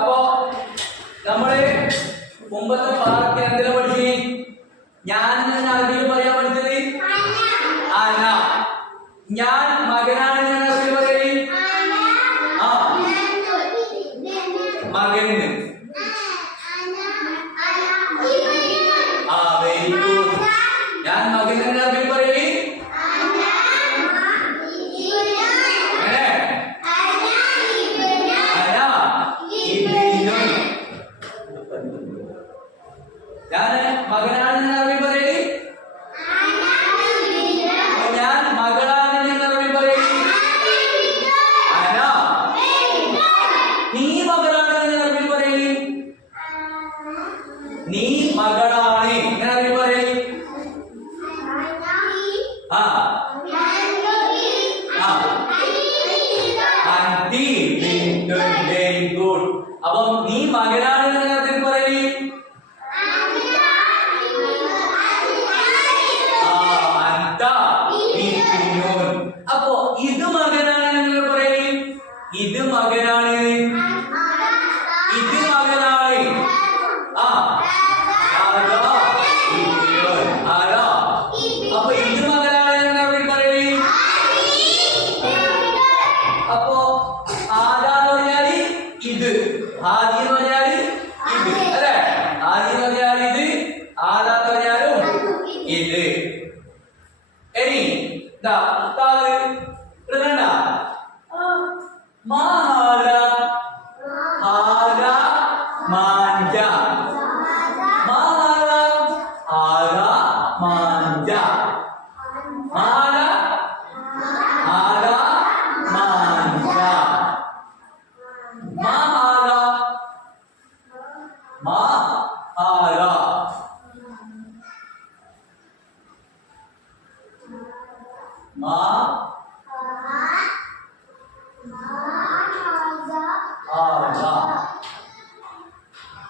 അപ്പോ നമ്മള് മുമ്പത്തെ പാഠത്തിൽ എന്തെല്ലാം പഠിച്ചു? ഞാൻ അറബിയിൽ പറയാൻ പഠിച്ചത് അന. ഞാൻ മകനാണ് അറബിയിൽ പറയും മകന്. Very good. ഞാൻ മകന് അറബിയിൽ പറയും ഞാൻ മകനാണ് അറബി പറയും. ഞാൻ മകളാണ് അറബി പറയും അന. നീ മകളാണ് അറബി പറയും. നീ മകളാണ് അറബി പറയും. ആന്റി. Very good. അപ്പം നീ മകനാണ് അറബി പറയും. അപ്പോ ഇത് മകനാണ് പറയും. ഇത് മകനാണ്. ഇത് മകനാണ്. അപ്പൊ ഇത് മകനാണ് പറയും. അപ്പോ ആദാന്ന് പറഞ്ഞാല് ഇത്, ആദി എന്ന് പറഞ്ഞാല് ഇത് അല്ലെ. ആദി എന്ന് പറഞ്ഞാൽ ഇത്, ആദാന്ന് പറഞ്ഞാലും ഇത്. ഇനി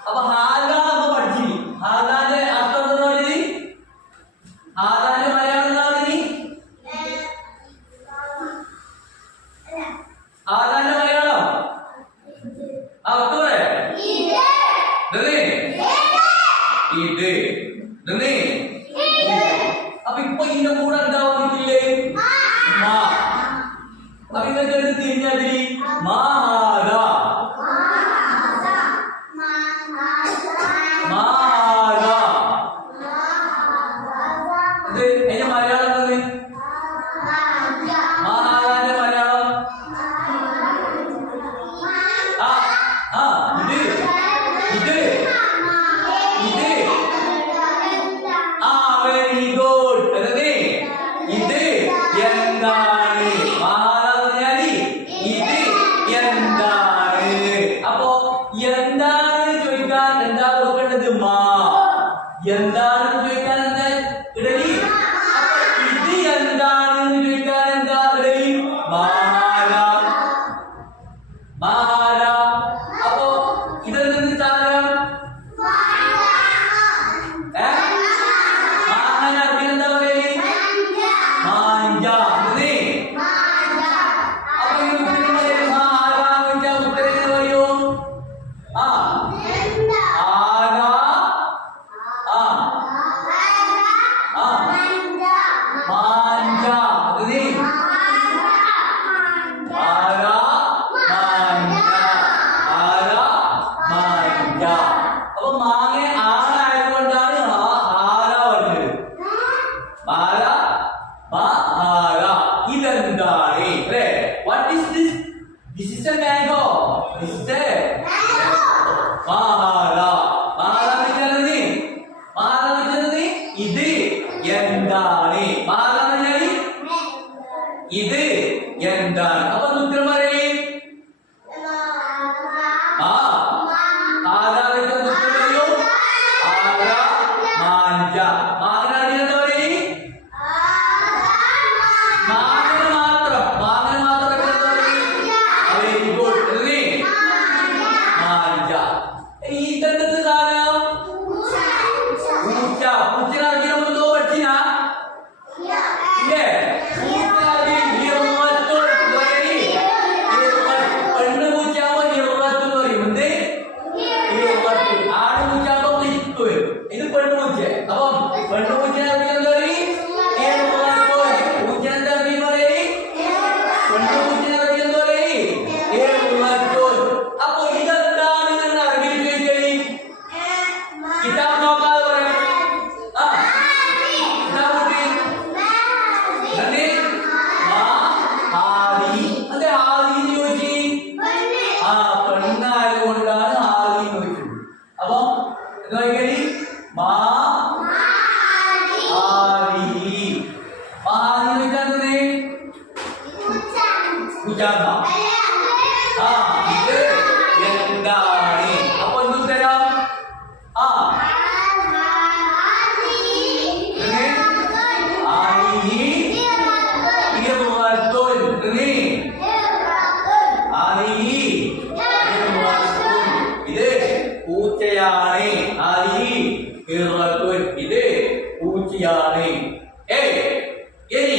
അപ്പൊ ഹാദാന്ന് പഠിച്ചു. ഹാദാന്റെ അർത്ഥം എന്താ പറഞ്ഞത്? ഹാദാന്റെ മലയാളം എന്താ പറഞ്ഞത്? ഹാദാന്റെ മലയാളം അർത്ഥം ഇത്. അപ്പൊ ഇപ്പൊ ഇതിന്റെ കൂടെ ഉണ്ടാവുന്നില്ലേ? അപ്പൊ ഇതൊക്കെ എടുത്ത് തിരിഞ്ഞാല് എന്താണെന്ന് ചോദിക്കാൻ എന്താ ഇടലി? ഇത് എന്താണെന്ന് ചോദിക്കാൻ എന്താ ഇടലി? മാല. അപ്പോ ഇതെന്ത് സാധനം? മാങ്ങ എന്താ പറയല്? മാഞ്ച. അപ്പൊ ഈ ഉത്തരം പറയോ? അപ്പൊ മാങ്ങ ആറായതുകൊണ്ടാണ് ഹാര വന്നത്. ഇതെന്താണ് അല്ലേ? What is this? This is a mango. This is a മഹാര. ഇത് എന്താണ്? ഇത് എന്താണ്? അപ്പൊ ഉത്തരം പറയേ. പൂച്ചയാണ്. ഇത് പൂച്ചയാണ്. ഇനി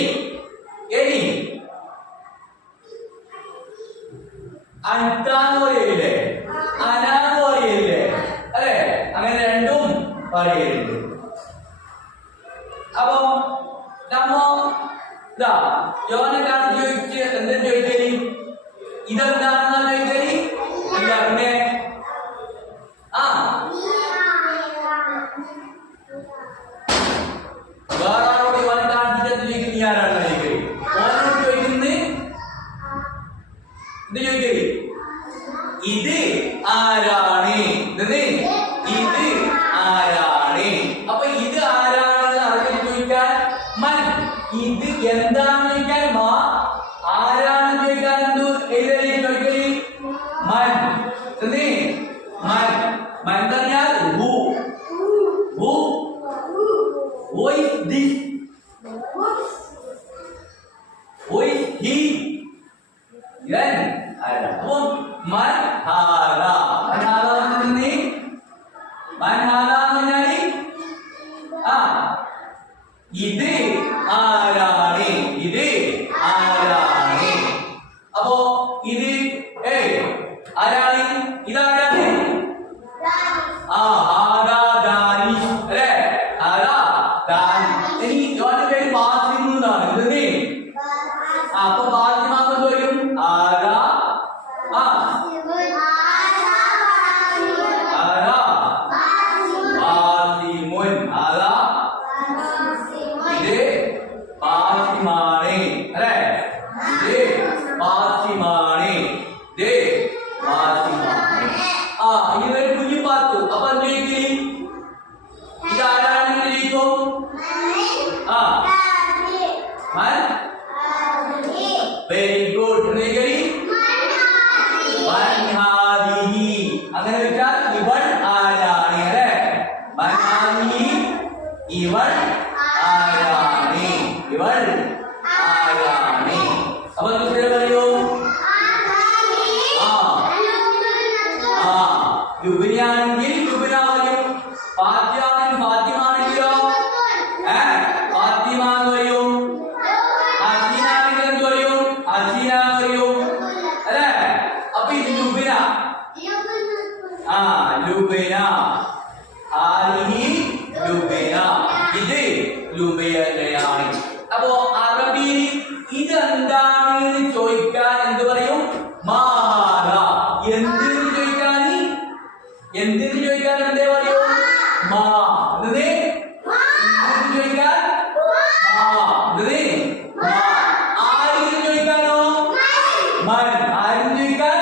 അൻതാന്ന് പറയില്ലേ, അനാന്ന് പറയില്ലേ, അല്ലെ? അങ്ങനെ രണ്ടും പറയരുത്. അപ്പൊ നമ്മ ഇതാ യോനെ കാണി ചോദിച്ച് എന്താ ചോദിക്കല്? ഇതെന്താണെന്നാ ചോദിക്കല്? ഇല്ല പിന്നെ വേറെ ആളോട് യോനെ കാണിച്ചിട്ട് ചോദിക്കുന്നത് നീ ആരാണെന്നാ ചോദിക്കല്? ഓനോട് ചോദിക്കുന്നത് എന്ത് ചോദിക്കല്? ഇത് ആരാണ്? ഇത് ആരാണ്? അപ്പൊ ഇത് ആരാണ് അറിയാൻ ചോദിക്കാൻ മൻ. ഇത് എന്താണെന്ന് ചോദിക്കാൻ മാ. ആരാണെന്ന് ചോദിക്കാൻ എന്ത് എഴുതലി ചോദിക്കല്? മൻ. മൻ പറഞ്ഞാൽ who. Who is this? Who is he? Then അപ്പൊ മൻ ഹാദ. ഇത് ആരാണ്? ഇത് ആരാണ്? അപ്പോ ഇത് ആരാണ്? ഇതാരാണ്? ദാനിഷ് അല്ലേ? ഇനി ഇവന്റെ പേര് ബാസിം എന്നാണ്. അപ്പൊ ബാസിമാന്ന് പറയും ആരാ? Very good. അങ്ങനെ വെച്ചാൽ ഇവൻ ആരാണ് അല്ലേ? ഇവൻ ആരാണ്? ഇവൻ ആരാണ്? അപ്പൊ പറയൂ. ലുബിനാണെങ്കിൽ ലുബിന പറയും. ഫാത്തിമാണെങ്കിൽ ഫാത്തിമാണെങ്കിലോ ഫാത്തിമ എന്ന് പറയും. ഹസീനാണെങ്കിൽ എന്ത് പറയും? ഹസീന എന്ന് പറയും അല്ലേ? അപ്പൊ ഇത് ലുബിന. ലുബിന. ലുബിന. ഇത് ലുബിനയാണ്. അപ്പോ അറബിയിൽ ഇതെന്താണ് ചോദിക്കാൻ എന്ത് പറയും? മാഹാദ. എന്തിന് ചോദിക്കാൻ എന്തേ പറയൂ? മാ. ചോദിക്കാൻ ആരും ചോദിക്കാനോ? മൻ. ആരും ചോദിക്കാൻ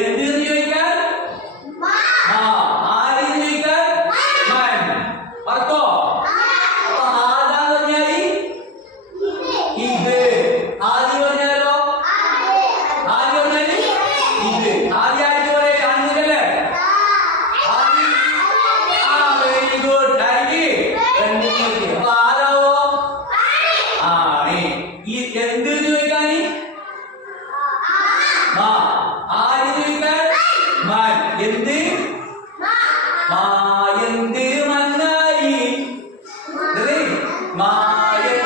എന്തിന് ചോദിക്കാൻ? ആരും ചോദിക്കാൻ മൻ. പത്തോ? അപ്പൊ ആദാ പറഞ്ഞാല് ഇത്. ആദി പറഞ്ഞാലോ? ആദി പറഞ്ഞാല് ഇത്. ആദ്യ ആയിട്ട് പറയാ കാണുന്നില്ലല്ലേ? Very good. അപ്പൊ ആദാവോ? ആണ്. ഈ എന്ത് ചോദിക്കാന്? ആര് ചോദിക്കാൻ? മൻ. എന്ത്? എന്ത് മന്നായി? എന്ത് മന്നായി?